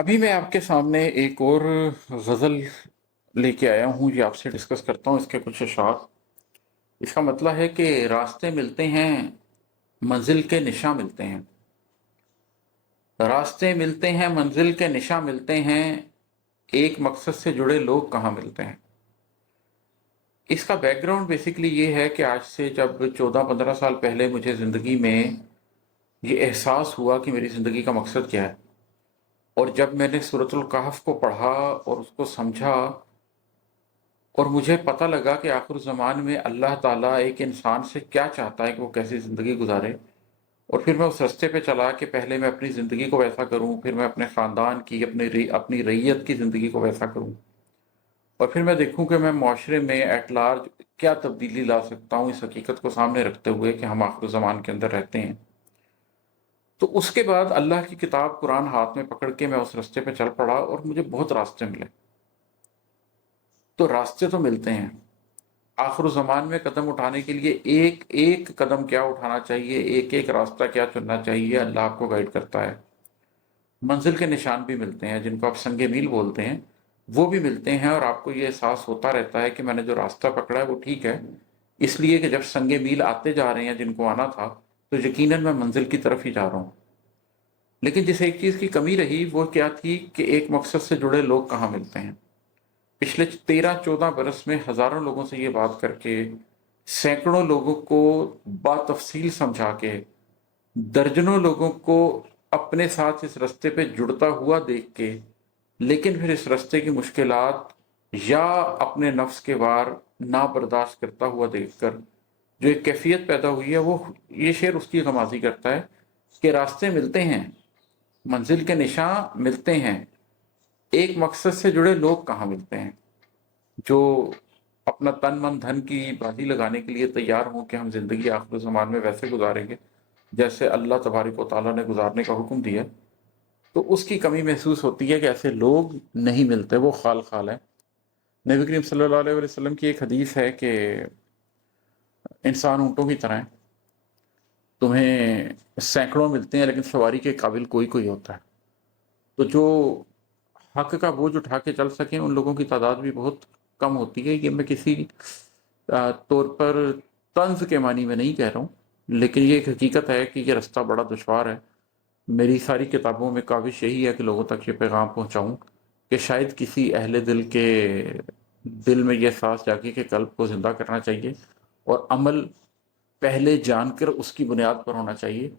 अभी मैं आपके सामने एक और गज़ल लेके आया हूँ, ये आपसे डिस्कस करता हूँ इसके कुछ अशार। इसका मतलब है कि रास्ते मिलते हैं, मंजिल के निशान मिलते हैं। रास्ते मिलते हैं, मंजिल के निशान मिलते हैं, एक मकसद से जुड़े लोग कहाँ मिलते हैं। इसका बैकग्राउंड बेसिकली ये है कि आज से जब 14-15 साल पहले मुझे ज़िंदगी में ये एहसास हुआ कि मेरी ज़िंदगी का मकसद क्या है, और जब मैंने सूरतुल कहफ को पढ़ा और उसको समझा, और मुझे पता लगा कि आखिर ज़मान में अल्लाह ताला एक इंसान से क्या चाहता है कि वो कैसी ज़िंदगी गुजारे। और फिर मैं उस रास्ते पे चला कि पहले मैं अपनी ज़िंदगी को वैसा करूँ, फिर मैं अपने ख़ानदान की, अपनी रैयत की ज़िंदगी को वैसा करूँ, और फिर मैं देखूँ कि मैं माशरे में एट लार्ज क्या तब्दीली ला सकता हूँ, इस हकीकत को सामने रखते हुए कि हम आखिर ज़मान के अंदर रहते हैं। तो उसके बाद अल्लाह की किताब कुरान हाथ में पकड़ के मैं उस रास्ते पे चल पड़ा और मुझे बहुत रास्ते मिले। तो रास्ते तो मिलते हैं, आखिर ज़मान में कदम उठाने के लिए एक एक कदम क्या उठाना चाहिए, एक एक रास्ता क्या चुनना चाहिए, अल्लाह आपको गाइड करता है। मंजिल के निशान भी मिलते हैं, जिनको आप संगे मील बोलते हैं, वो भी मिलते हैं, और आपको ये एहसास होता रहता है कि मैंने जो रास्ता पकड़ा है वो ठीक है, इसलिए कि जब संगे मील आते जा रहे हैं जिनको आना था, तो यकीनन मैं मंजिल की तरफ ही जा रहा हूँ। लेकिन जिस एक चीज़ की कमी रही वो क्या थी कि एक मकसद से जुड़े लोग कहाँ मिलते हैं। पिछले 13-14 बरस में हज़ारों लोगों से ये बात करके, सैकड़ों लोगों को बातफ़सील समझा के, दर्जनों लोगों को अपने साथ इस रास्ते पे जुड़ता हुआ देख के, लेकिन फिर इस रास्ते की मुश्किलात या अपने नफ्स के वार ना बर्दाश्त करता हुआ देखकर जो एक कैफियत पैदा हुई है, वो ये शेर उसकी गमाज़ी करता है कि रास्ते मिलते हैं, मंजिल के निशान मिलते हैं, एक मकसद से जुड़े लोग कहाँ मिलते हैं, जो अपना तन मन धन की बाजी लगाने के लिए तैयार हों कि हम ज़िंदगी आखिर ज़मान में वैसे गुजारेंगे जैसे अल्लाह तबारक व तआला ने गुजारने का हुक्म दिया। तो उसकी कमी महसूस होती है कि ऐसे लोग नहीं मिलते, वो खाल खाल है। नबी करीम सल्लल्लाहु अलैहि वसल्लम की एक हदीस है कि इंसान ऊँटों की तरह है, तुम्हें सैकड़ों मिलते हैं लेकिन सवारी के काबिल कोई कोई होता है। तो जो हक का बोझ उठा के चल सकें उन लोगों की तादाद भी बहुत कम होती है। ये मैं किसी तौर पर तंज के मानी में नहीं कह रहा हूँ, लेकिन ये एक हकीकत है कि ये रास्ता बड़ा दुश्वार है। मेरी सारी किताबों में काविश यही है कि लोगों तक ये पैगाम पहुँचाऊँ कि शायद किसी अहले दिल के दिल में ये एहसास जागे कि कल्ब को ज़िंदा करना चाहिए, और अमल पहले जानकर उसकी बुनियाद पर होना चाहिए,